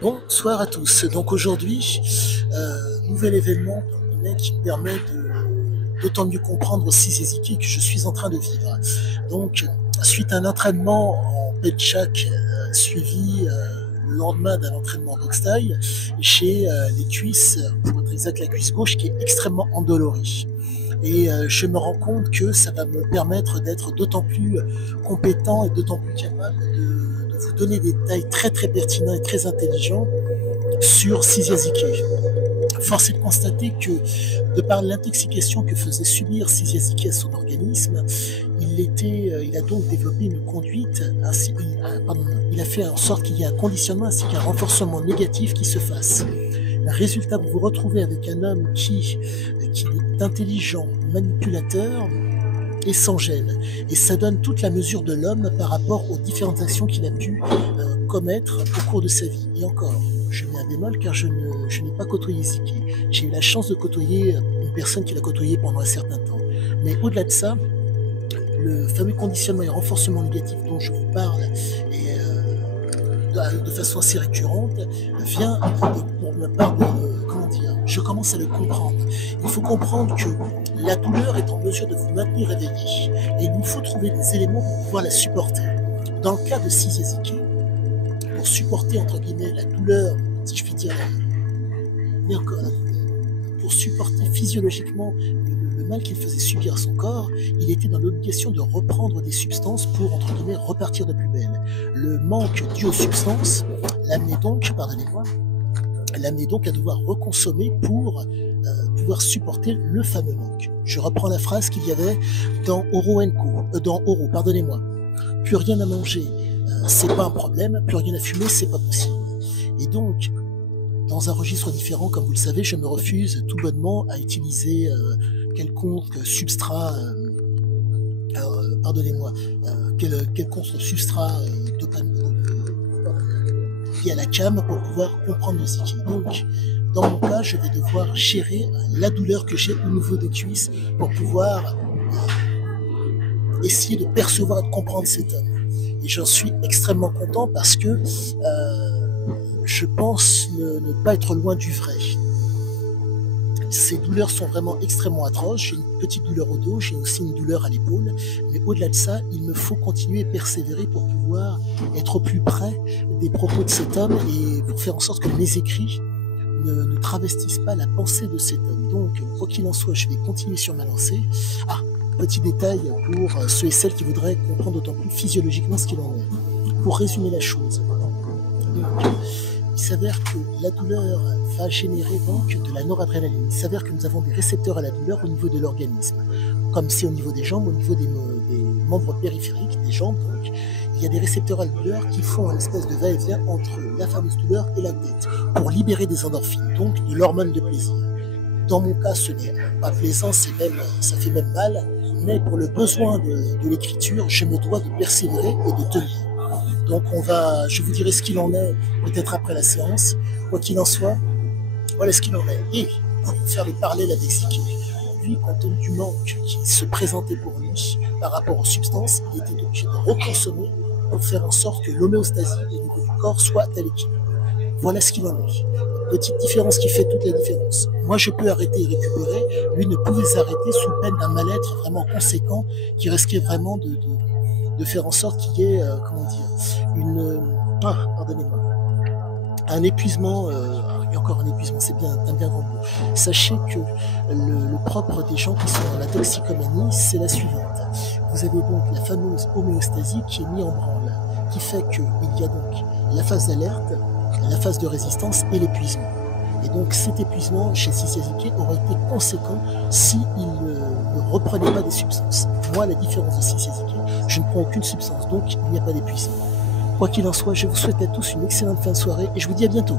Bonsoir à tous. Donc aujourd'hui, nouvel événement qui me permet d'autant mieux comprendre aussi Ziziki que je suis en train de vivre. Donc, suite à un entraînement en Penchak suivi le lendemain d'un entraînement boxe thaï, j'ai les cuisses, pour être exact, la cuisse gauche qui est extrêmement endolorie. Et je me rends compte que ça va me permettre d'être d'autant plus compétent et d'autant plus capable de vous donner des détails très très pertinents et très intelligents sur Siziazike. Force est de constater que, de par l'intoxication que faisait subir Siziazike à son organisme, il a donc développé une conduite, il a fait en sorte qu'il y ait un conditionnement ainsi qu'un renforcement négatif qui se fasse. Résultat, vous vous retrouvez avec un homme qui est intelligent, manipulateur et sans gêne. Et ça donne toute la mesure de l'homme par rapport aux différentes actions qu'il a pu commettre au cours de sa vie. Et encore, je mets un bémol car je n'ai pas côtoyé Ziki. J'ai eu la chance de côtoyer une personne qui l'a côtoyé pendant un certain temps. Mais au-delà de ça, le fameux conditionnement et renforcement négatif dont je vous parle et de façon assez récurrente vient pour ma part comment dire, je commence à le comprendre. Il faut comprendre que la douleur est en mesure de vous maintenir éveillé et il nous faut trouver des éléments pour pouvoir la supporter. Dans le cas de Siziazike, pour supporter entre guillemets la douleur, si je puis dire, mais encore pour supporter physiologiquement le mal qu'il faisait subir à son corps, il était dans l'obligation de reprendre des substances pour, entre guillemets, repartir de plus belle. Le manque dû aux substances l'amenait donc, pardonnez-moi, l'amenait donc à devoir reconsommer pour pouvoir supporter le fameux manque. Je reprends la phrase qu'il y avait dans Oro dans Oro, pardonnez-moi. Plus rien à manger, c'est pas un problème, plus rien à fumer, c'est pas possible. Et donc, dans un registre différent, comme vous le savez, je me refuse tout bonnement à utiliser quelconque substrat, pardonnez-moi, quelconque substrat lié à la cam pour pouvoir comprendre le Ziki. Donc, dans mon cas, je vais devoir gérer la douleur que j'ai au niveau des cuisses pour pouvoir essayer de percevoir et de comprendre cet homme. Et j'en suis extrêmement content parce que je pense ne pas être loin du vrai. Ces douleurs sont vraiment extrêmement atroces. J'ai une petite douleur au dos, j'ai aussi une douleur à l'épaule. Mais au-delà de ça, il me faut continuer et persévérer pour pouvoir être au plus près des propos de cet homme et pour faire en sorte que mes écrits ne travestissent pas la pensée de cet homme. Donc, quoi qu'il en soit, je vais continuer sur ma lancée. Ah, petit détail pour ceux et celles qui voudraient comprendre d'autant plus physiologiquement ce qu'il en est. Pour résumer la chose, donc, il s'avère que la douleur va générer donc de la noradrénaline. Il s'avère que nous avons des récepteurs à la douleur au niveau de l'organisme. Comme c'est au niveau des jambes, au niveau des membres périphériques, des jambes donc, il y a des récepteurs à la douleur qui font un espèce de va-et-vient entre la fameuse douleur et la tête pour libérer des endorphines, donc de l'hormone de plaisir. Dans mon cas, ce n'est pas plaisant, ça fait même mal, mais pour le besoin de l'écriture, je me dois de persévérer et de tenir. Donc je vous dirai ce qu'il en est peut-être après la séance. Quoi qu'il en soit, voilà ce qu'il en est. Et pour faire le parallèle avec Ziki, lui, compte tenu du manque qui se présentait pour lui par rapport aux substances, il était obligé de reconsommer pour faire en sorte que l'homéostasie au niveau du corps soit à l'équilibre. Voilà ce qu'il en est. Petite différence qui fait toute la différence. Moi, je peux arrêter et récupérer. Lui ne pouvait s'arrêter sous peine d'un mal-être vraiment conséquent qui risquait vraiment de faire en sorte qu'il y ait, comment dire, pardonnez-moi, un épuisement, et encore un épuisement, c'est bien, un bien grand mot. Sachez que le propre des gens qui sont dans la toxicomanie, c'est la suivante. Vous avez donc la fameuse homéostasie qui est mise en branle, qui fait qu'il y a donc la phase d'alerte, la phase de résistance et l'épuisement. Et donc cet épuisement chez Siziazike aurait été conséquent s'il ne reprenait pas des substances. Moi, la différence de Siziazike, je ne prends aucune substance, donc il n'y a pas d'épuisement. Quoi qu'il en soit, je vous souhaite à tous une excellente fin de soirée et je vous dis à bientôt.